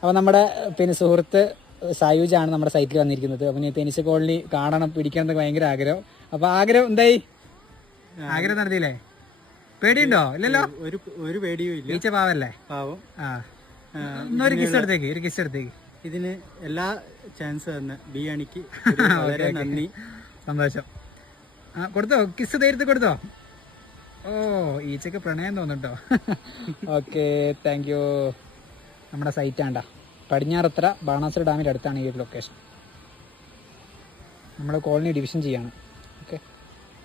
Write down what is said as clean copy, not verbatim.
അപ്പോൾ നമ്മുടെ പിന്നെ സുഹൃത്ത് സായുജാണ് നമ്മുടെ സൈറ്റിൽ വന്നിരിക്കുന്നത്. അപ്പം ഈ തേനീച്ച കോളനി കാണണം, പിടിക്കണം എന്നൊക്കെ ഭയങ്കര ആഗ്രഹം. അപ്പോൾ ആഗ്രഹം എന്തായി? ആഗ്രഹം നടത്തിയില്ലേ? പേടിയുണ്ടോ? ഇല്ലല്ലോ, ഒരു പേടിയും ഇല്ല. ഈച്ച പാവല്ലേ? പാവം. ഒരു കിസ് എടുത്തേക്ക്. ഇതിന് എല്ലാ ചാൻസ് തന്നെ ബിയാണിക്ക് വളരെ നന്ദി, സന്തോഷം. കൊടുത്തോ, കിസ് ധൈര്യത്തിൽ കൊടുത്തോ? ഓ, ഈച്ചക്ക് പ്രണയം തോന്നുന്നുണ്ടോ? Okay, thank you. നമ്മുടെ സൈറ്റാണ്ടാ പടിഞ്ഞാറത്ര ബാണാസുര ഡാമിൻ്റെ അടുത്താണ് ഈ ഒരു ലൊക്കേഷൻ. നമ്മൾ കോളനി ഡിവിഷൻ ചെയ്യാണ്. ഓക്കെ.